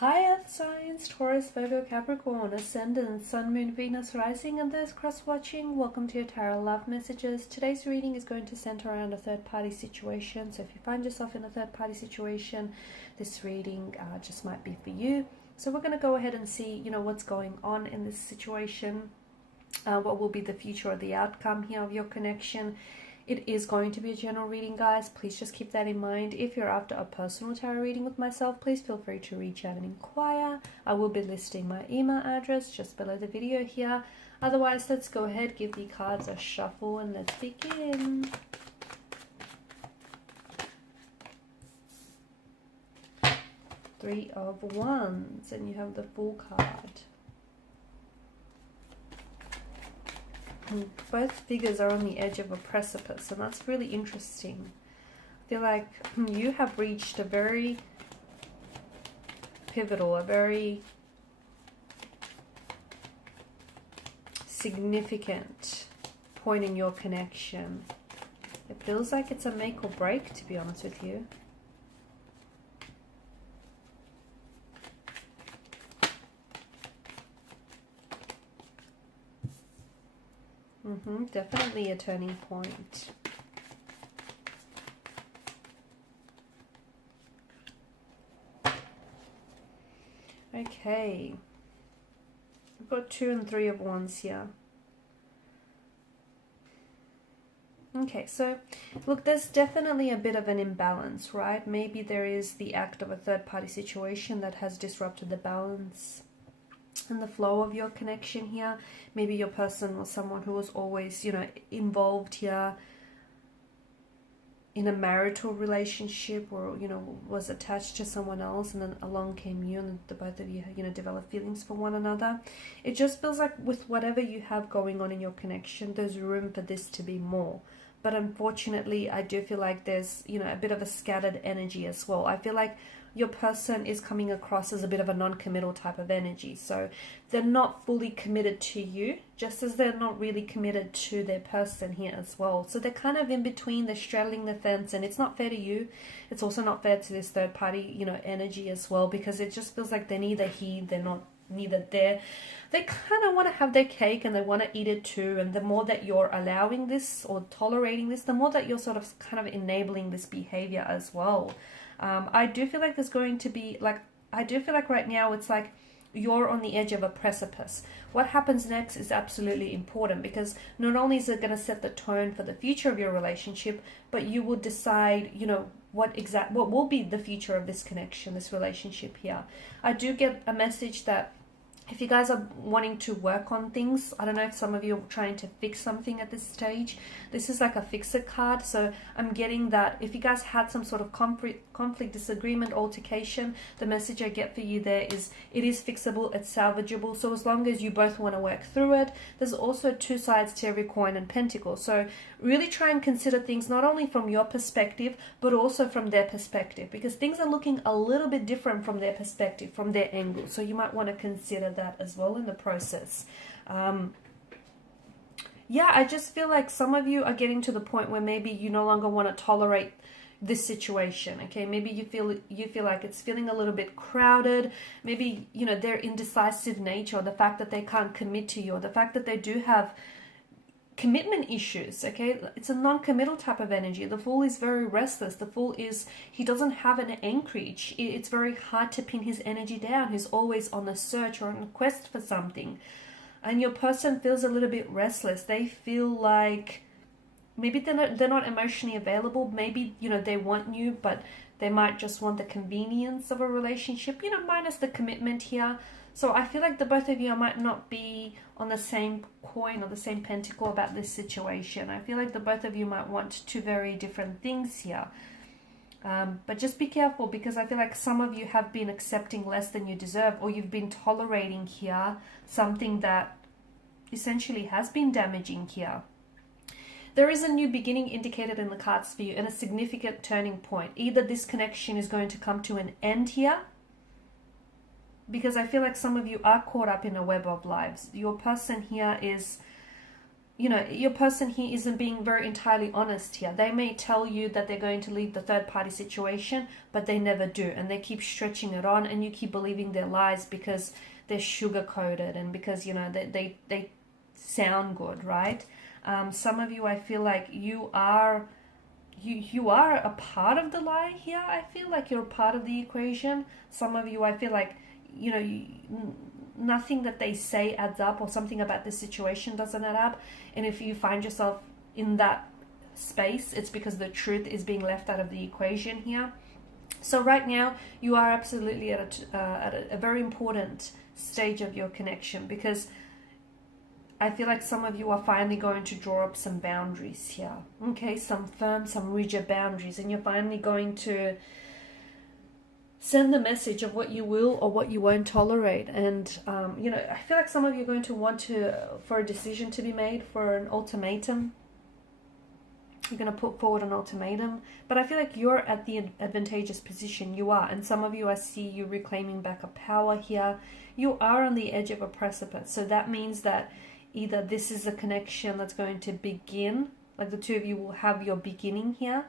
Hi Earth signs, Taurus, Virgo, Capricorn, Ascendant, Sun, Moon, Venus, Rising, and those cross-watching. Welcome to your Tarot Love Messages. Today's reading is going to center around a third-party situation. So if you find yourself in a third-party situation, this reading just might be for you. So we're going to go ahead and see, what's going on in this situation. What will be the future or the outcome here of your connection. It is going to be a general reading, guys. Please just keep that in mind. If you're after a personal tarot reading with myself, please feel free to reach out and inquire. I will be listing my email address just below the video here. Otherwise, let's go ahead, give the cards a shuffle, and let's begin. Three of Wands, and you have the Fool card. Both figures are on the edge of a precipice, and that's really interesting. I feel like you have reached a very pivotal, a very significant point in your connection. It feels like it's a make or break, to be honest with you. Definitely a turning point. Okay. We've got 2 and 3 of Wands here. Okay, so look, there's definitely a bit of an imbalance, right? Maybe there is the act of a third-party situation that has disrupted the balance and the flow of your connection here. Maybe your person was someone who was always, involved here in a marital relationship, or, was attached to someone else, and then along came you, and the both of you, developed feelings for one another. It just feels like with whatever you have going on in your connection, there's room for this to be more. But unfortunately, I do feel like there's, a bit of a scattered energy as well. I feel like your person is coming across as a bit of a non-committal type of energy. So they're not fully committed to you, just as they're not really committed to their person here as well. So they're kind of in between, they're straddling the fence, and it's not fair to you. It's also not fair to this third party, energy as well, because it just feels like they're neither here, they're not neither there. They kind of want to have their cake and they want to eat it too. And the more that you're allowing this or tolerating this, the more that you're sort of kind of enabling this behavior as well. I do feel like there's going to be, I do feel like right now it's like you're on the edge of a precipice. What happens next is absolutely important, because not only is it going to set the tone for the future of your relationship, but you will decide, what will be the future of this connection, this relationship here. I do get a message that if you guys are wanting to work on things, I don't know if some of you are trying to fix something at this stage. This is like a fix-it card. So I'm getting that if you guys had some sort of conflict, disagreement, altercation, the message I get for you there is it is fixable, it's salvageable. So as long as you both want to work through it, there's also 2 sides to every coin and pentacle. So really try and consider things not only from your perspective, but also from their perspective, because things are looking a little bit different from their perspective, from their angle. So you might want to consider that as well in the process. Yeah, I just feel like some of you are getting to the point where maybe you no longer want to tolerate this situation. Okay, maybe you feel like it's feeling a little bit crowded. Maybe their indecisive nature, or the fact that they can't commit to you, or the fact that they do have commitment issues. Okay, it's a non-committal type of energy. The Fool is very restless. The Fool he doesn't have an anchorage. It's very hard to pin his energy down. He's always on the search or on a quest for something. And your person feels a little bit restless. They feel like maybe they're not emotionally available. Maybe, they want you, but they might just want the convenience of a relationship, minus the commitment here. So I feel like the both of you might not be on the same coin or the same pentacle about this situation. I feel like the both of you might want 2 very different things here. But just be careful, because I feel like some of you have been accepting less than you deserve, or you've been tolerating here something that essentially has been damaging here. There is a new beginning indicated in the cards for you, and a significant turning point. Either this connection is going to come to an end here, because I feel like some of you are caught up in a web of lives. Your person here is you know, your person here isn't being very entirely honest here. They may tell you that they're going to leave the third party situation, but they never do. And they keep stretching it on, and you keep believing their lies because they're sugar coated and because, you know, they sound good, right? Some of you, I feel like you are a part of the lie here. I feel like you're a part of the equation. Some of you, I feel like, you know, nothing that they say adds up, or something about this situation doesn't add up. And if you find yourself in that space, it's because the truth is being left out of the equation here. So right now, you are absolutely at a very important stage of your connection, because I feel like some of you are finally going to draw up some boundaries here. Okay, some firm, some rigid boundaries, and you're finally going to send the message of what you will or what you won't tolerate. And you know, I feel like some of you are going to want for a decision to be made, for an ultimatum. You're going to put forward an ultimatum, but I feel like you're at the advantageous position. You are. And some of you, I see you reclaiming back a power here. You are on the edge of a precipice. So that means that either this is a connection that's going to begin, like the two of you will have your beginning here.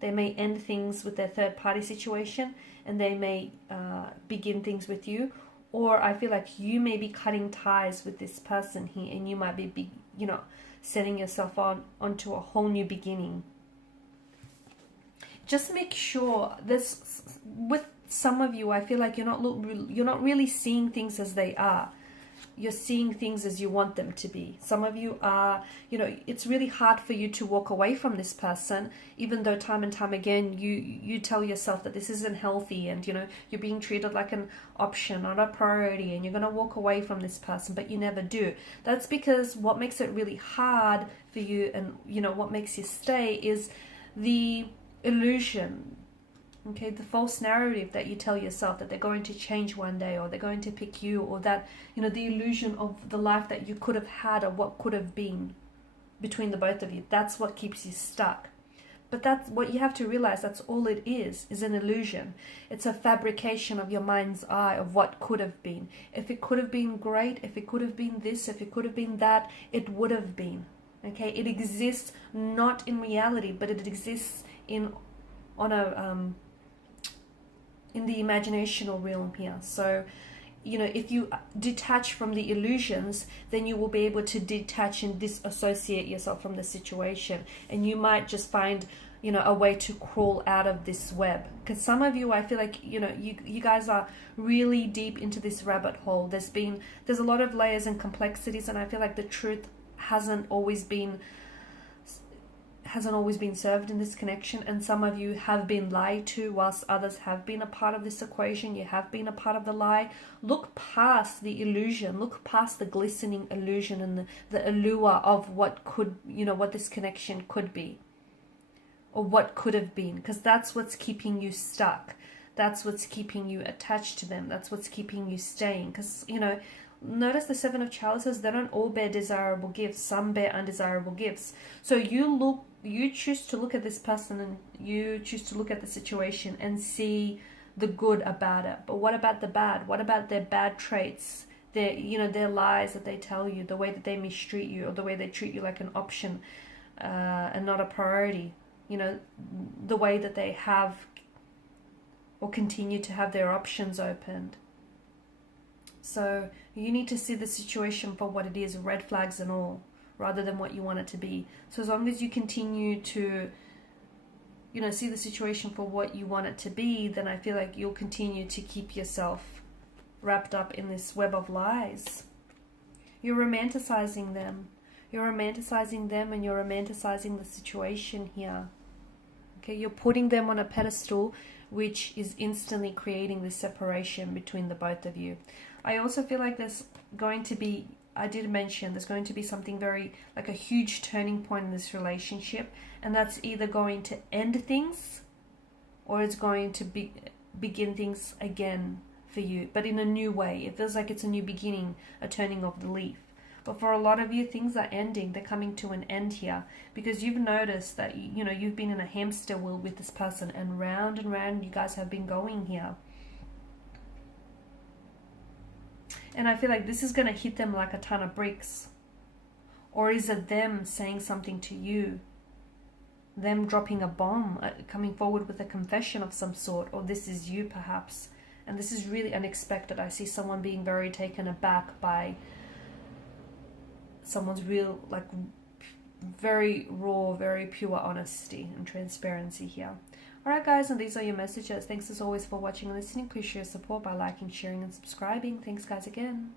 They may end things with their third party situation, and they may begin things with you. Or I feel like you may be cutting ties with this person here, and you might be you know, setting yourself onto a whole new beginning. Just make sure this, with some of you, I feel like you're not really seeing things as they are. You're seeing things as you want them to be. Some of you are, you know, it's really hard for you to walk away from this person, even though time and time again you tell yourself that this isn't healthy, and, you know, you're being treated like an option, not a priority, and you're going to walk away from this person, but you never do. That's because what makes it really hard for you, and, you know, what makes you stay, is the illusion. Okay, the false narrative that you tell yourself, that they're going to change one day, or they're going to pick you, or that, you know, the illusion of the life that you could have had, or what could have been between the both of you. That's what keeps you stuck. But that's what you have to realize, that's all it is an illusion. It's a fabrication of your mind's eye of what could have been. If it could have been great, if it could have been this, if it could have been that, it would have been. Okay, it exists not in reality, but it exists in the imaginational realm here. So, you know, if you detach from the illusions, then you will be able to detach and disassociate yourself from the situation, and you might just find, you know, a way to crawl out of this web. Because some of you, I feel like, you know, you guys are really deep into this rabbit hole. There's a lot of layers and complexities, and I feel like the truth hasn't always been served in this connection, and some of you have been lied to, whilst others have been a part of this equation. You have been a part of the lie. Look past the illusion, look past the glistening illusion and the allure of what could, you know, what this connection could be, or what could have been, because that's what's keeping you stuck. That's what's keeping you attached to them. That's what's keeping you staying. Because, you know, notice the Seven of Chalices, they don't all bear desirable gifts. Some bear undesirable gifts. So you choose to look at this person, and you choose to look at the situation and see the good about it. But what about the bad? What about their bad traits? Their lies that they tell you, the way that they mistreat you, or the way they treat you like an option and not a priority. You know, the way that they have or continue to have their options opened. So you need to see the situation for what it is, red flags and all, rather than what you want it to be. So as long as you continue to, you know, see the situation for what you want it to be, then I feel like you'll continue to keep yourself wrapped up in this web of lies. You're romanticizing them. You're romanticizing them, and you're romanticizing the situation here. Okay, you're putting them on a pedestal, which is instantly creating this separation between the both of you. I also feel like there's going to be, I did mention, there's going to be something very, like a huge turning point in this relationship, and that's either going to end things, or it's going to begin things again for you, but in a new way. It feels like it's a new beginning, a turning of the leaf. But for a lot of you, things are ending. They're coming to an end here, because you've noticed that, you know, you've been in a hamster wheel with this person, and round you guys have been going here. And I feel like this is going to hit them like a ton of bricks. Or is it them saying something to you? Them dropping a bomb, coming forward with a confession of some sort, or this is you perhaps. And this is really unexpected. I see someone being very taken aback by someone's real, like, very raw, very pure honesty and transparency here. Alright guys, and these are your messages. Thanks as always for watching and listening. Please show your support by liking, sharing and subscribing. Thanks guys again.